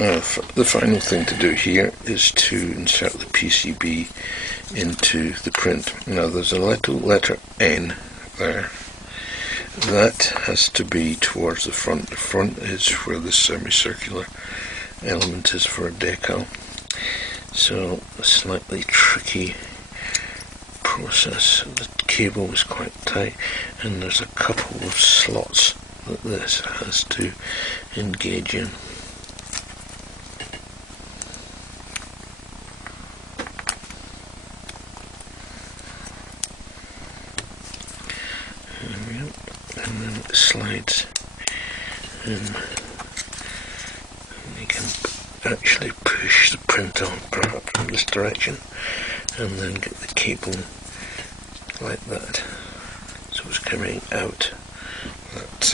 The final thing to do here is to insert the PCB into the print. Now there's a little letter N there. That has to be towards the front. The front is where the semicircular element is for a decal. So a slightly tricky process. The cable is quite tight and there's a couple of slots that this has to engage in. And then it slides in, and you can actually push the print on perhaps in this direction and then get the cable like that, so it's coming out that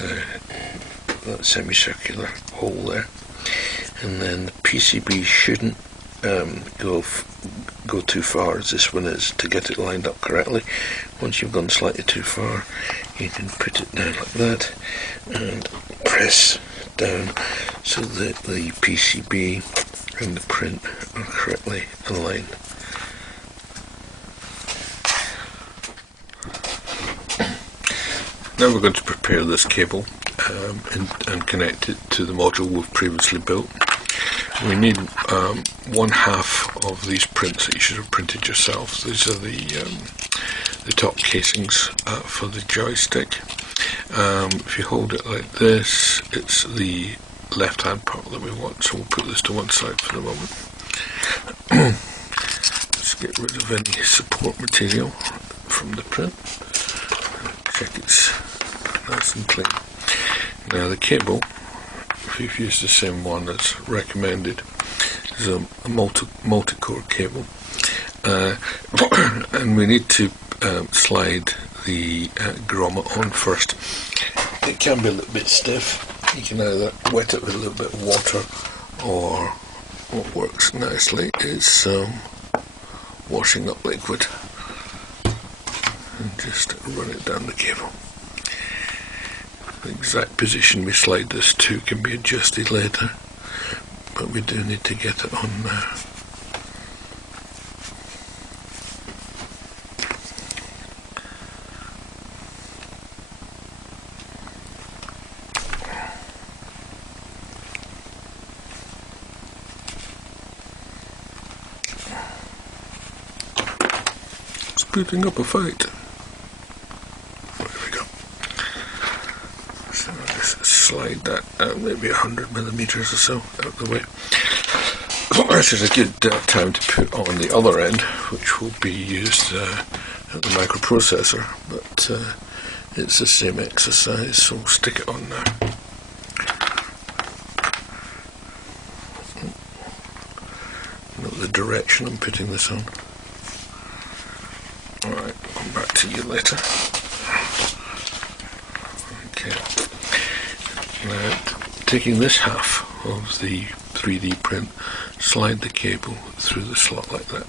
semicircular hole there, and then the PCB shouldn't go too far as this one is to get it lined up correctly. Once you've gone slightly too far, you can put it down like that and press down so that the PCB and the print are correctly aligned. Now we're going to prepare this cable and connect it to the module we've previously built. We need 1/2 of these prints that you should have printed yourself. These are the top casings for the joystick. If you hold it like this, it's the left hand part that we want, so we'll put this to one side for the moment. Let's get rid of any support material from the print. Check it's nice and clean. Now the cable, if you've used the same one as recommended, is a multi-core cable, and we need to slide the grommet on first. It can be a little bit stiff. You can either wet it with a little bit of water, or what works nicely is washing up liquid and just run it down the cable. The exact position we slide this to can be adjusted later, but we do need to get it on now. It's putting up a fight. Slide that out maybe 100 millimeters or so out of the way. This is a good time to put on the other end, which will be used at the microprocessor, but it's the same exercise, so we'll stick it on now. Note the direction I'm putting this on. Alright, I'll come back to you later. Okay. Now, taking this half of the 3D print, slide the cable through the slot like that.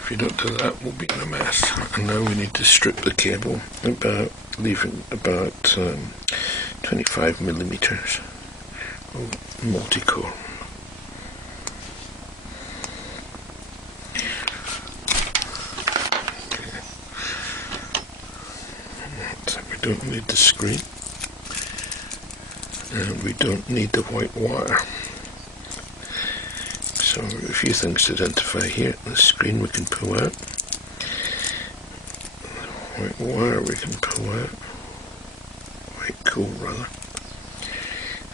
If you don't do that, we'll be in a mess. And now we need to strip the cable, leaving about 25 millimeters of multi-core. Okay. So we don't need the screen. And we don't need the white wire. So a few things to identify here. The screen we can pull out. White wire we can pull out. White cool rather.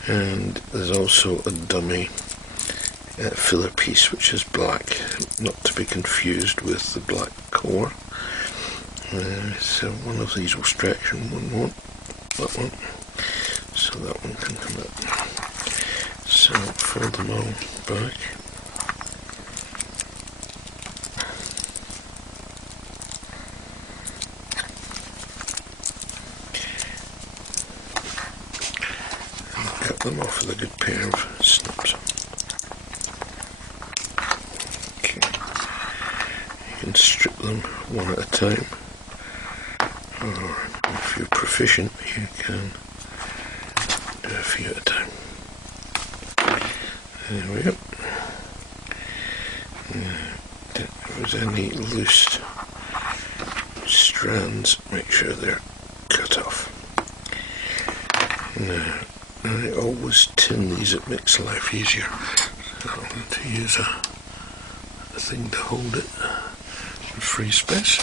And there's also a dummy filler piece which is black, not to be confused with the black core. So one of these will stretch and one won't. That one. So that one can come out. So fold them all back. And cut them off with a good pair of snips. Okay. You can strip them one at a time, or if you're proficient, you can do a few at a time. There we go. If there's any loose strands, make sure they're cut off. Now, I always tin these, it makes life easier. So I'm going to use a thing to hold it in free space.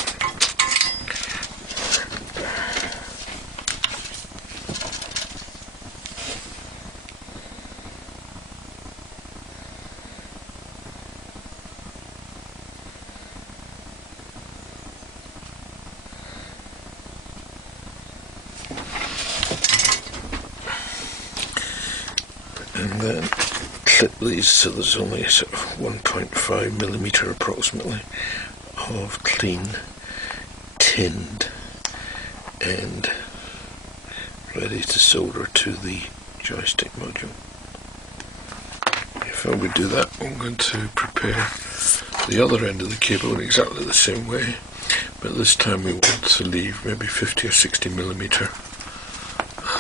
And then clip these so there's only a sort of 1.5 millimeter approximately of clean tinned end ready to solder to the joystick module. Before we do that, I'm going to prepare the other end of the cable in exactly the same way, but this time we want to leave maybe 50 or 60 millimeter,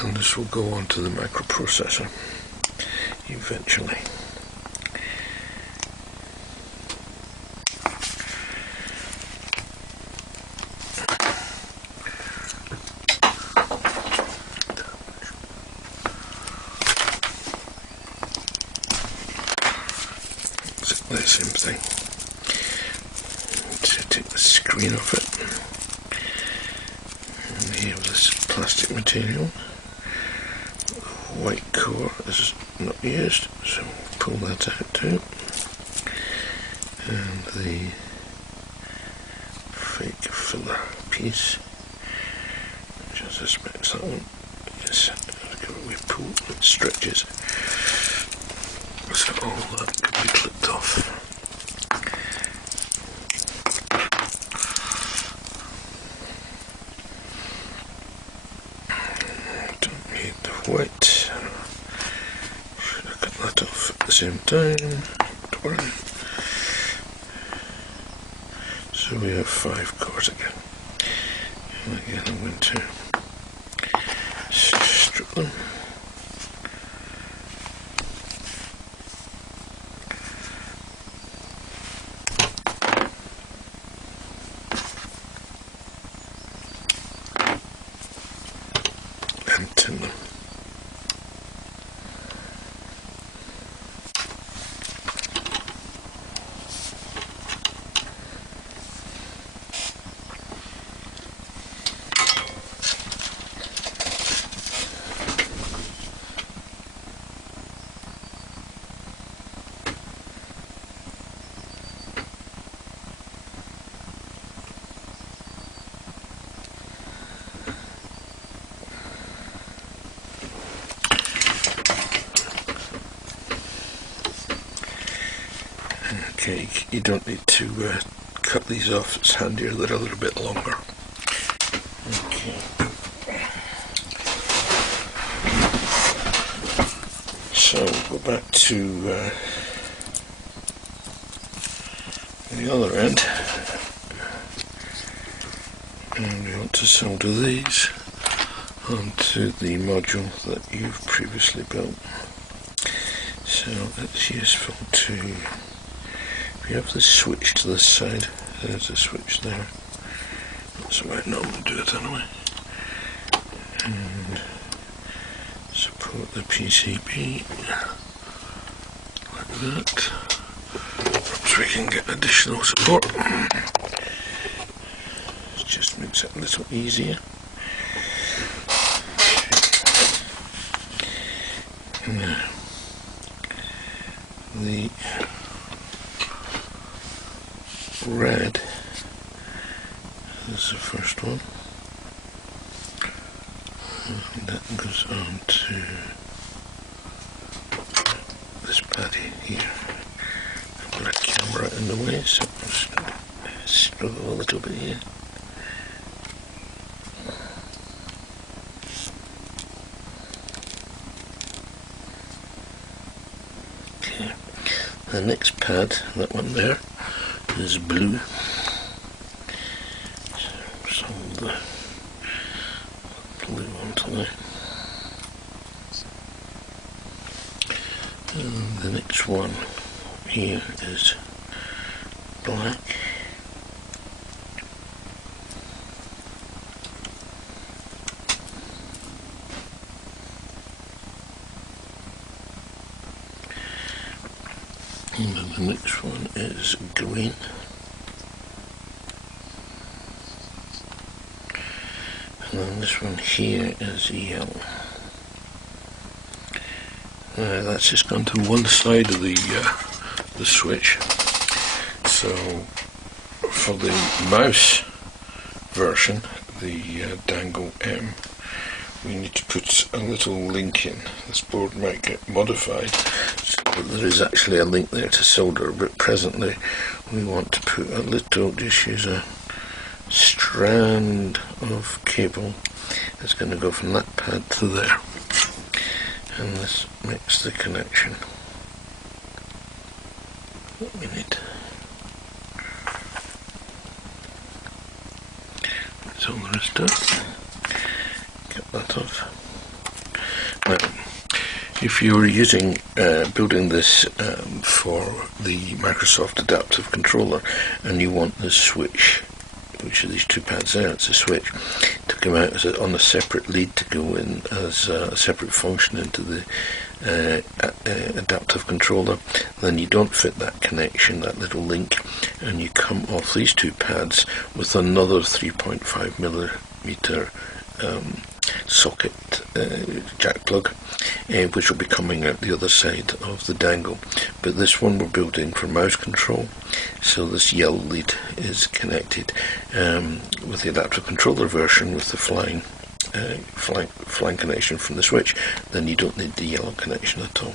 and this will go on to the microprocessor eventually. Exactly the same thing. So take the screen off it, and here this plastic material. White core is not used, so we'll pull that out too. And the fake filler piece, which I suspect is that one. Yes, we pull, it stretches, so all that can be clipped off. Don't need the white. Should I cut that off at the same time? Don't worry. So we have 5 cores again. And again I'm going to strip them. And tin them. Okay, you don't need to cut these off, it's handier, they're a little bit longer. Okay. So we'll go back to the other end, and we want to solder these onto the module that you've previously built. So it's useful to, if you have the switch to this side, there's a switch there, that's the way I normally do it anyway, and support the PCB like that. Perhaps we can get additional support, it just makes it a little easier. Now, the red is the first one, and that goes on to this paddy here. I've got a camera in the way, so I'm just going to struggle a little bit here. Okay, the next pad, that one there, is blue. So the blue onto there. And The next one here is black. And then the next one is green. And then this one here is yellow. That's just gone to one side of the switch. So for the mouse version, the Dangle M, we need to put a little link in. This board might get modified, so there is actually a link there to solder, but presently we want to put a little, just use a strand of cable that's going to go from that pad to there, and this makes the connection that we need. That's all there is to it. Get that off. Now, if you're using building this for the Microsoft Adaptive Controller, and you want the switch, which are these two pads there, it's a switch, to come out as on a separate lead to go in as a separate function into the adaptive controller, then you don't fit that connection, that little link, and you come off these two pads with another 3.5 millimeter socket jack plug, which will be coming out the other side of the dangle. But this one we're building for mouse control, so this yellow lead is connected with the adaptive controller version with the flying connection from the switch. Then you don't need the yellow connection at all.